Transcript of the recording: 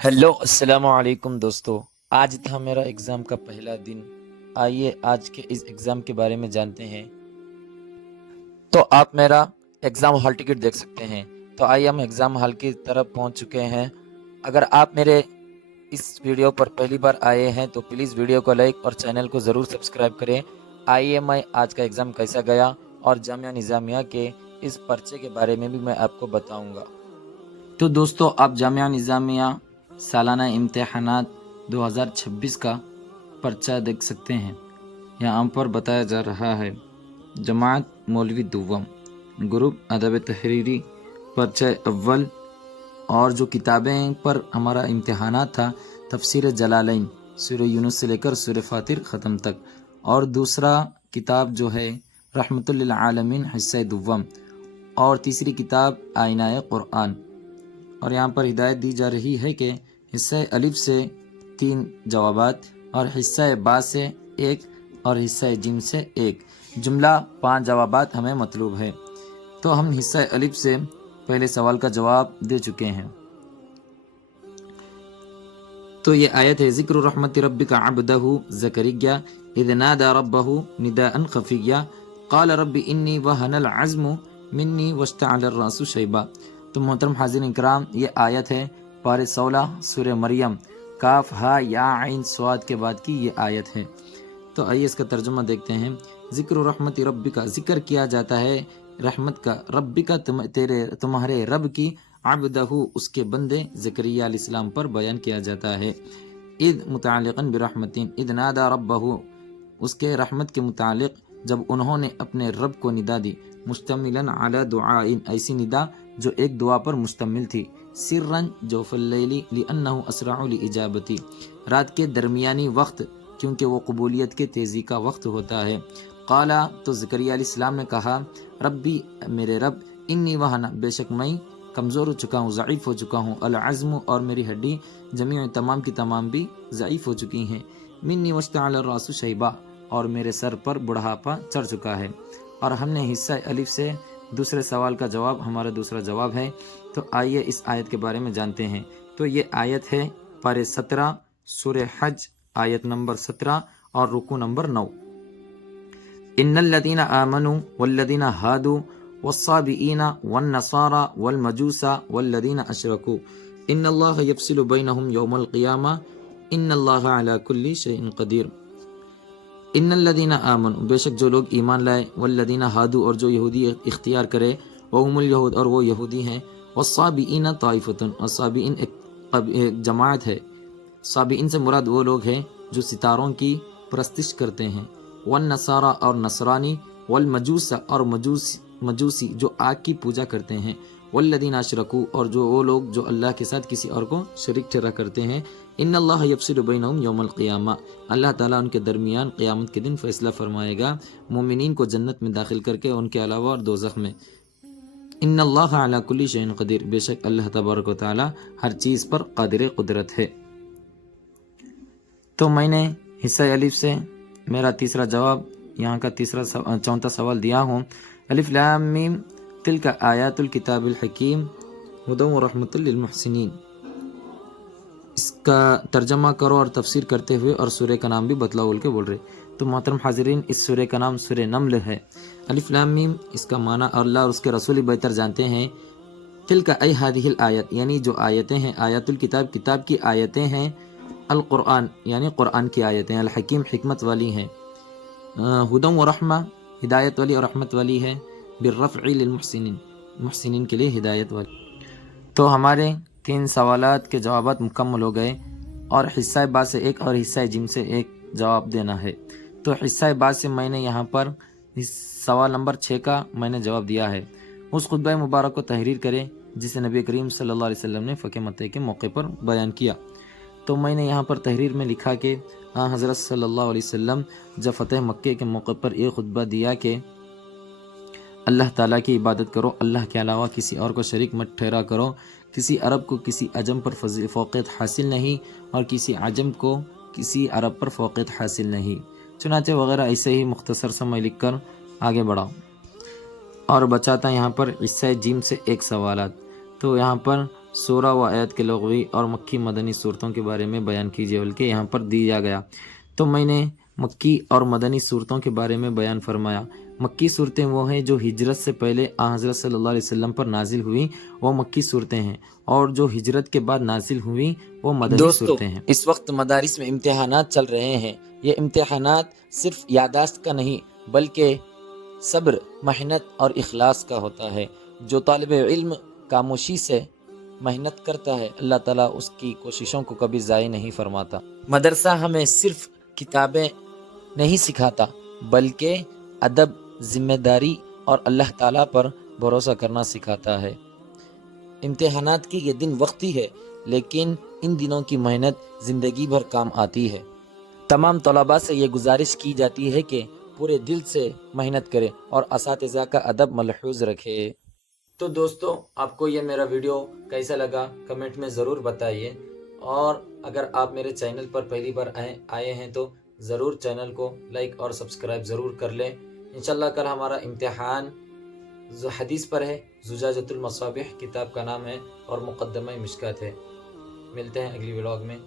Hello अस्सलाम वालेकुम दोस्तों। आज था मेरा एग्ज़ाम का पहला दिन। आइए आज के इस एग्ज़ाम के बारे में जानते हैं। तो आप मेरा एग्ज़ाम हॉल टिकट देख सकते हैं। तो आइए हम एग्ज़ाम हॉल की तरफ पहुंच चुके हैं। अगर आप मेरे इस वीडियो पर पहली बार आए हैं तो प्लीज़ वीडियो को लाइक और चैनल को ज़रूर सब्सक्राइब करें। आइए मैं आज का एग्ज़ाम कैसा गया और जामिया निज़ामिया के इस पर्चे के बारे में भी मैं आपको बताऊँगा। तो दोस्तों आप जामिया निज़ामिया सालाना इम्तिहानात 2026 का पर्चा देख सकते हैं। यहाँ पर बताया जा रहा है जमात मौलवी दुव्वम ग्रुप अदब तहरीरी पर्चा अव्वल। और जो किताबें पर हमारा इम्तिहानात था तफसीर जलालैन सूरह यूनुस से लेकर सूरह फातिर ख़त्म तक। और दूसरा किताब जो है रहमतुल लिल आलमीन हिस्सा दुव्वम। और तीसरी किताब आइनाए कुरान। और यहाँ पर हिदायत दी जा रही है कि हिस्सा अलिफ से 3 जवाबात और हिस्सा बा से 1 और हिस्सा जिम से 1 जुमला 5 जवाबात हमें मतलूब है। तो हम हिस्सा अलिफ से पहले सवाल का जवाब दे चुके हैं। तो ये आयत है ज़िक्र रहमत रब्बिका अब्दहु ज़करिया इज़ नादा रब्बहु निदाअन खफिया क़ाल रब्बि इन्नी वहनल अज़्मु मिन्नी वश्तअल अर्रासु शैबा। तो मोहतरम हाज़िरीन इकराम, ये आयत है पारे 16 सूरह मरियम काफ हा या आइन स्वाद के बाद की ये आयत है। तो आइए इसका तर्जुमा देखते हैं। ज़िक्र रहमत रब्बी का जिक्र किया जाता है रहमत का रब्बी का तुम्हारे रब की अब्दहु उसके बंदे ज़करिया अलैहिस्सलाम पर बयान किया जाता है। इद मुतालिक़न बिरहमतिन इद नादा रब्बहु उसके रहमत के मुतालिक जब उन्होंने अपने रब को निदा दी मुश्तमिलन अला दुआइन ऐसी निदा जो एक दुआ पर मुश्तमिल थी सिर्रन जोफ़ल्लैली लिअन्नहु अस्रअु लिइजाबती रात के दरमियानी वक्त क्योंकि वो कबूलियत के तेज़ी का वक्त होता है। क़ाला तो ज़करिया अलैहिस्सलाम ने कहा रब्बी मेरे रब इन्नी वहना बेशक मैं कमज़ोर हो चुका हूँ ज़ईफ़ हो चुका हूँ अल अज़्म और मेरी हड्डी जमीअ तमाम की तमाम भी ज़ईफ़ हो चुकी हैं मिन्नी वश्तअल अर्रासु शैबा और मेरे सर पर बुढ़ापा चढ़ चुका है। और हमने हिस्सा अलिफ से दूसरे सवाल का जवाब हमारा दूसरा जवाब है। तो आइए इस आयत के बारे में जानते हैं। तो ये आयत है पारे 17 सूरह हज आयत नंबर 17 और रुकू नंबर 9। इन्नल्लज़ीना आमनू वल्लज़ीना हादू वस्साबिईना वन्नसारा वल्मजूसा वल्लज़ीना अशरकू इन्नल्लाह यफ़सिलु बैनहुम यौमल क़ियामा इन्नल्लाह अला कुल्ली शैइन क़दीर। इन्नल्लज़ीना आमनू बेशक जो लोग ईमान लाए वल्लज़ीना हादू और जो यहूदी इख्तियार करे वहुमुल यहूद और वो यहूदी हैं वस्साबिईना ताइफ़तुन और साबिईन एक जमात है। साबिईन से मुराद वो लोग हैं जो सितारों की परस्तिश करते हैं। वन नसारा और नसरानी वल मजूसा और मजूसी जो आग की पूजा करते हैं। वल्लज़ीना अशरकू और जो वो लोग जो अल्लाह के साथ किसी और को शरीक ठहरा करते हैं। इन्नल्लाह यफ़सिलु बैनहुम यौमल क़ियामा अल्लाह ताला उनके दरमियान क़यामत के दिन फ़ैसला फरमाएगा मोमिनीन को जन्नत में दाखिल करके उनके अलावा और दोज़ख में। इन्नल्लाह अला कुल्ली शैइन क़दीर बेशक अल्लाह तबारक व तआला हर चीज़ पर क़ादिर कुदरत है। तो मैंने हिस्सा अलिफ से मेरा तीसरा जवाब यहाँ का चौथा सवाल दिया हूँ। अलिफ लाम मीम तिलका आयातुल किताबिल हकीम हुदन व रहमतुल लिल मुहसिनीन। इसका तर्जमा करो और तफसीर करते हुए और सूरह का नाम भी बतलाओ बोल के बोल रहे। तो मोहतरम हाजिरीन इस सूरह का नाम सूरह नम्ल है। अलिफ लाम मीम इसका माना अल्लाह और उसके रसूल बेहतर जानते हैं। तिलका ऐ हादिहिल आयत यानी जो आयतें हैं आयतुल किताब किताब की आयतें हैं। अल कुरान यानी कुरान की आयतें अल हकीम हिकमत वाली हैं। हुदन व रहमा हिदायत वाली और रहमत वाली है। बिर्रफ़इ लिल मुहसिनीन मुहसिनीन के लिए हिदायत वाली। तो हमारे 3 सवालात के जवाबात मुकम्मल हो गए और हिस्सा बा से 1 और हिस्सा जिम से 1 जवाब देना है। तो हिस्सा बा से मैंने यहाँ पर इस सवाल नंबर 6 का मैंने जवाब दिया है। उस खुतबा मुबारक को तहरीर करें जिसे नबी करीम सल्लल्लाहु अलैहि वसल्लम ने फ़क़े मत्ते के मौके पर बयान किया। तो मैंने यहाँ पर तहरीर में लिखा कि हज़रत सल्लल्लाहु अलैहि वसल्लम जब फ़तह मक्के के मौके पर एक खुतबा दिया कि अल्लाह ताला की इबादत करो, अल्लाह के अलावा किसी और को शरीक मत ठहरा करो। किसी अरब को किसी अजम पर फ़ौक़ियत हासिल नहीं और किसी अजम को किसी अरब पर फ़ौक़ियत हासिल नहीं। चुनाचे वगैरह ऐसे ही मुख्तसर सा मैं लिख कर आगे बढ़ाऊँ और बचाता यहाँ पर हिस्सा जिम से 1 सवालात। तो यहाँ पर سورہ و آیت کے لغوی اور مکی مدنی صورتوں کے بارے میں بیان کیجیے، بلکہ یہاں پر دیا گیا۔ تو میں نے مکی اور مدنی صورتوں کے بارے میں بیان فرمایا۔ مکی صورتیں وہ ہیں جو ہجرت سے پہلے حضرت صلی اللہ علیہ وسلم پر نازل ہوئیں، وہ مکی صورتیں ہیں، اور جو ہجرت کے بعد نازل ہوئیں وہ مدنی صورتیں ہیں۔ اس وقت مدارس میں امتحانات چل رہے ہیں۔ یہ امتحانات صرف یادداشت کا نہیں بلکہ صبر، محنت اور اخلاص کا ہوتا ہے۔ جو طالب علم خاموشی سے محنت کرتا ہے، اللہ تعالیٰ اس کی کوششوں کو کبھی ضائع نہیں فرماتا۔ مدرسہ ہمیں صرف کتابیں نہیں سکھاتا بلکہ ادب، ذمہ داری اور اللہ تعالیٰ پر بھروسہ کرنا سکھاتا ہے۔ امتحانات کی یہ دن وقتی ہے، لیکن ان دنوں کی محنت زندگی بھر کام آتی ہے۔ تمام طلباء سے یہ گزارش کی جاتی ہے کہ پورے دل سے محنت کریں اور اساتذہ کا ادب ملحوظ رکھے۔ تو دوستو، آپ کو یہ میرا ویڈیو کیسا لگا کمنٹ میں ضرور بتائیے، اور اگر آپ میرے چینل پر پہلی بار آئے ہیں تو ضرور چینل کو لائک اور سبسکرائب ضرور کر لیں۔ انشاءاللہ کل ہمارا امتحان حدیث پر ہے، زجاجۃ المصابیح کتاب کا نام ہے اور مقدمہ مشکات ہے۔ ملتے ہیں اگلی ولاگ میں۔